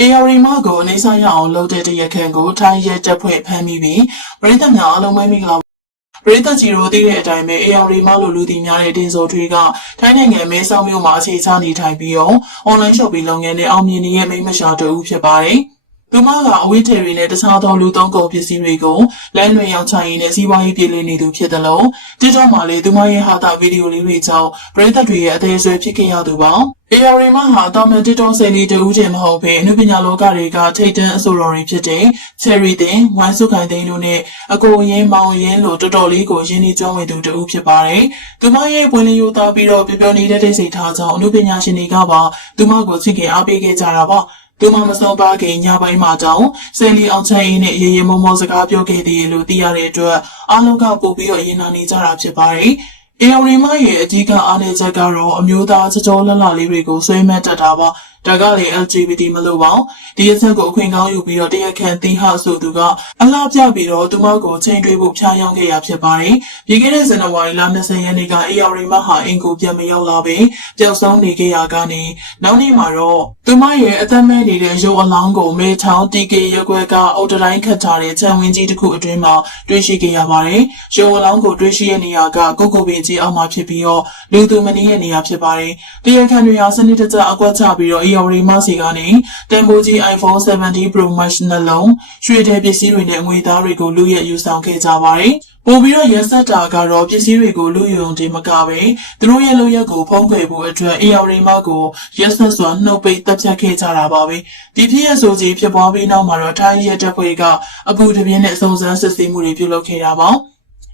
AR မကိုအနေဆိုင်ရအောင်လုပ်တဲ့တရားခံကိုထိုင်းရဲတပ်ဖွဲ့ဖမ်းမိပြီးပြည်သက်များအလုံးမဲမိကလာပြည်သက်ကြီးတို့သိတဲ့အတိုင်းပဲ AR မလို့လူသိများတဲ့တင်စောထွေးကထိုင်းနိုင်ငံမဲဆောက်မြို့မှာအခြေချနေထိုင်ပြီးတော့ online shopping လုပ်ငန်းနဲ့အောင်မြင်နေတဲ့မိမရှာတူဦးဖြစ်ပါတယ်။သူမကအဝိထေရီနဲ့တခြားသောလူသုံးကုန်ပစ္စည်းတွေကိုလမ်းလွှင့်ရောင်းချရင်းနဲ့စီးပွားရေးပြည်လည်နေသူဖြစ်တယ်လို့တိကျမှလည်းသူမရဲ့ဟာတာဗီဒီယိုလေးတွေကြောင့်ပြည်သက်တွေရဲ့အသေးဆွဲဖြစ်ခဲ့ရသူပါ။ AR မဟာတာမန်တစ်တော်ဆယ်လီတူးချင်းမဟုတ်ဘဲအနုပညာလောကတွေကထိတ်တန့်အဆိုတော်တွေဖြစ်တဲ့ Cherry တင်ဝိုင်းစုခိုင်သိန်းတို့နဲ့အကိုရင်းမောင်ရင်းလို့တော်တော်လေးကိုရင်းနှီးကျွမ်းဝင်သူတူဖြစ်ပါတယ်။သူမရဲ့ပွင့်လင်းရိုးသားပြီးတော့ပျော်ပျော်နေတဲ့စိတ်ထားကြောင့်အနုပညာရှင်တွေကပါသူမကိုချစ်ခင်အားပေးခဲ့ကြတာပါ။သူမမဆုံးပါခင်ညပိုင်းမှာတောင်ဆယ်လီအောင်ချမ်းအင်းနဲ့ရေရေမောမောစကားပြောခဲ့တယ်လို့သိရတဲ့အတွက်အားလုံးကပို့ပြီးတော့ရင်နာနေကြတာဖြစ်ပါတယ်။ AR မရဲ့အကြီးကအားနည်းချက်ကတော့အမျိုးသားကြောလလလေးတွေကိုဆွဲမတ်တတ်တာပါဒါကလည်း LGBT မလို့ပါဒီအချက်ကိုအခွင့်ကောင်းယူပြီးတော့တရားခံတီးဟဆိုသူကအလားပြပြီးတော့သူမကိုချိန်တွေးဖို့ဖျားယောင်းခဲ့ရဖြစ်ပါတယ်ပြီးခဲ့တဲ့ဇန်နဝါရီလ20ရက်နေ့က AR မဟာအင်ကိုပြန်မရောက်လာပဲပျောက်ဆုံးနေခဲ့ရကနေနောက်နေ့မှာတော့သူမရဲ့အသက်မဲနေတဲ့ရုပ်အလောင်းကိုမဲချောင်း TK ရက်ွက်ကအော်တတိုင်းခတ်ထားတဲ့ခြံဝင်းကြီးတစ်ခုအတွင်းမှာတွေ့ရှိခဲ့ရပါတယ်ရုပ်အလောင်းကိုတွေ့ရှိတဲ့နေရာကကိုကိုပင်ကြီးအောက်မှာဖြစ်ပြီးတော့လူသူမနီးရဲ့နေရာဖြစ်ပါတယ်တရားခံတွေဟာစနစ်တကျအကွက်ချပြီးတော့ AR မစီကနေတန်ဖိုးကြီး iPhone 70 Pro Max နှလုံးရွှေတဲ့ပစ္စည်းတွေနဲ့ငွေသားတွေကိုလူရဲယူဆောင်ခဲ့ကြပါတယ်ပို့ပြီးတော့ရက်ဆက်တာကတော့ပစ္စည်းတွေကိုလူယုံတင်မကပဲသူတို့ရဲ့လုပ်ရက်ကိုဖုံးကွယ်ဖို့အတွက် AR မကိုရက်ဆက်စွာနှုတ်ပိတ်တပ်ဖြတ်ခဲ့ကြတာပါပဲဒီဖြစ်ရဆိုစီဖြစ်ပွားပြီးနောက်မှာတော့ထိုင်းရဲတပ်ဖွဲ့ကအပူတပြင်းနဲ့စုံစမ်းစစ်ဆေးမှုတွေပြုလုပ်ခဲ့တာပါ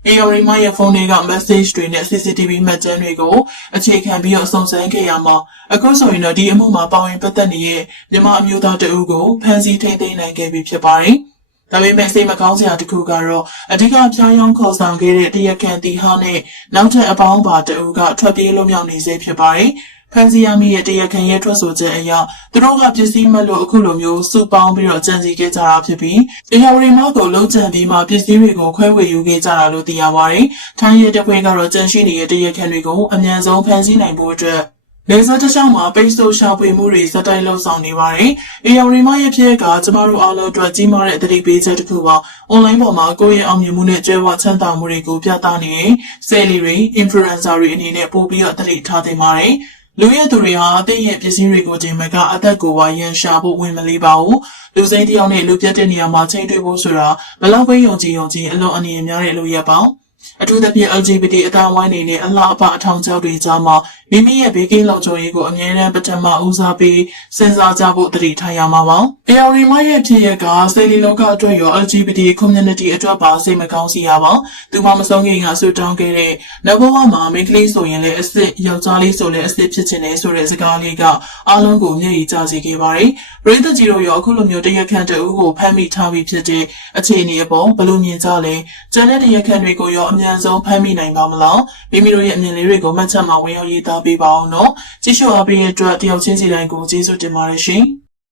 AR မရဲ့ဖုန်းတွေက message တွေနဲ့ CCTV မှတ်တမ်းတွေကိုအခြေခံပြီးတော့စုံစမ်းခဲ့ရမှာအခုဆိုရင်တော့ဒီအမှုမှာပါဝင်ပတ်သက်နေတဲ့မြန်မာအမျိုးသားတအုပ်ကိုဖမ်းဆီးထိန်းသိမ်းနိုင်ခဲ့ပြီဖြစ်ပါတယ်။ဒါပေမဲ့စိတ်မကောင်းစရာတစ်ခုကတော့အဓိကဖျားယောင်းခေါ်ဆောင်ခဲ့တဲ့တရားခံတီဟာနဲ့နောက်ထပ်အပေါင်းပါတအုပ်ကထွက်ပြေးလွတ်မြောက်နေစေဖြစ်ပါတယ်။ဖန်စီယာမီရဲ့တရားခံရဲ့ထွက်ဆိုချက်အရသူတို့ကပစ္စည်းမဲ့လို့အခုလိုမျိုးစုပေါင်းပြီးတော့ကြံစည်ခဲ့ကြတာဖြစ်ပြီးAR မကိုလုံးချန်ပြီးမှပစ္စည်းတွေကိုခွဲဝေယူခဲ့ကြတာလို့သိရပါတယ်။ထိုင်းရဲတပ်ဖွဲ့ကတော့ကြံရှိနေတဲ့တရားခံတွေကိုအမြန်ဆုံးဖမ်းဆီးနိုင်ဖို့အတွက်နေစားတခြားမှာပိတ်ဆို့ရှာဖွေမှုတွေစက်တိုင်းလှုပ်ဆောင်နေပါတယ်။ AR မရဲ့ဖြစ်ကကျမတို့အားလုံးအတွက်ကြီးမားတဲ့သတိပေးချက်တစ်ခုပါ။ online ပေါ်မှာကိုယ့်ရဲ့အောင်မြင်မှုနဲ့ကြွယ်ဝချမ်းသာမှုတွေကိုပြသနေတဲ့ seller တွေ influencer တွေအနေနဲ့ပို့ပြီးတော့သတိထားသင့်ပါတယ်။လူရဲ့သူတွေဟာအသိရဲ့ပစ္စည်းတွေကိုတင်မကအသက်ကိုပါရန်ရှာဖို့ဝင်မလေးပါဘူးလူစိမ်းတယောက်နဲ့လူပြတ်တဲ့နေရာမှာချိန်တွေ့ဖို့ဆိုတာဘလောက်ပဲယုံကြည်အလွန်အနေများတဲ့လူရက်ပါအထူးသဖြင့် LGBT အသားဝိုင်းနေတဲ့အလားအပအထောင်ကျောက်တွေကြားမှာမိမိရဲ့ဘေးကင်းလုံခြုံရေးကိုအမြဲတမ်းပထမဦးစားပေးစဉ်းစားကြဖို့တတိထားရမှာပါ AR မရဲ့ဖြစ်ရကစိတ်လီလောကအတွက်ရော LGBT community အတွက်ပါစိတ်မကောင်းစီရပါသူမှမဆုံးခင်ကဆွတောင်းခဲ့တဲ့နောက်ဘဝမှာမိန်းကလေးဆိုရင်လည်းအစ်စ်ယောက်ျားလေးဆိုလည်းအစ်စ်ဖြစ်ချင်တယ်ဆိုတဲ့စကားလေးကအားလုံးကိုမျက်ရည်ကျစေခဲ့ပါတယ်ပြည်သက်ကြီးတို့ရောအခုလိုမျိုးတရားခံတအုပ်ကိုဖမ်းမိထားပြီးဖြစ်တဲ့အခြေအနေအပေါ်ဘယ်လိုမြင်ကြလဲကျန်တဲ့တရားခံတွေကိုရောအမြန်ဆုံးဖမ်းမိနိုင်ပါမလားမိမိတို့ရဲ့အမြင်လေးတွေကိုမှတ်ချက်မှာဝင်ရောက်ရေးသားပေးပါအောင်နော်ကြည့်ရှုအားပေးတဲ့အတွက်တယောက်ချင်းစီတိုင်းကိုကျေးဇူးတင်ပါတယ်ရှင်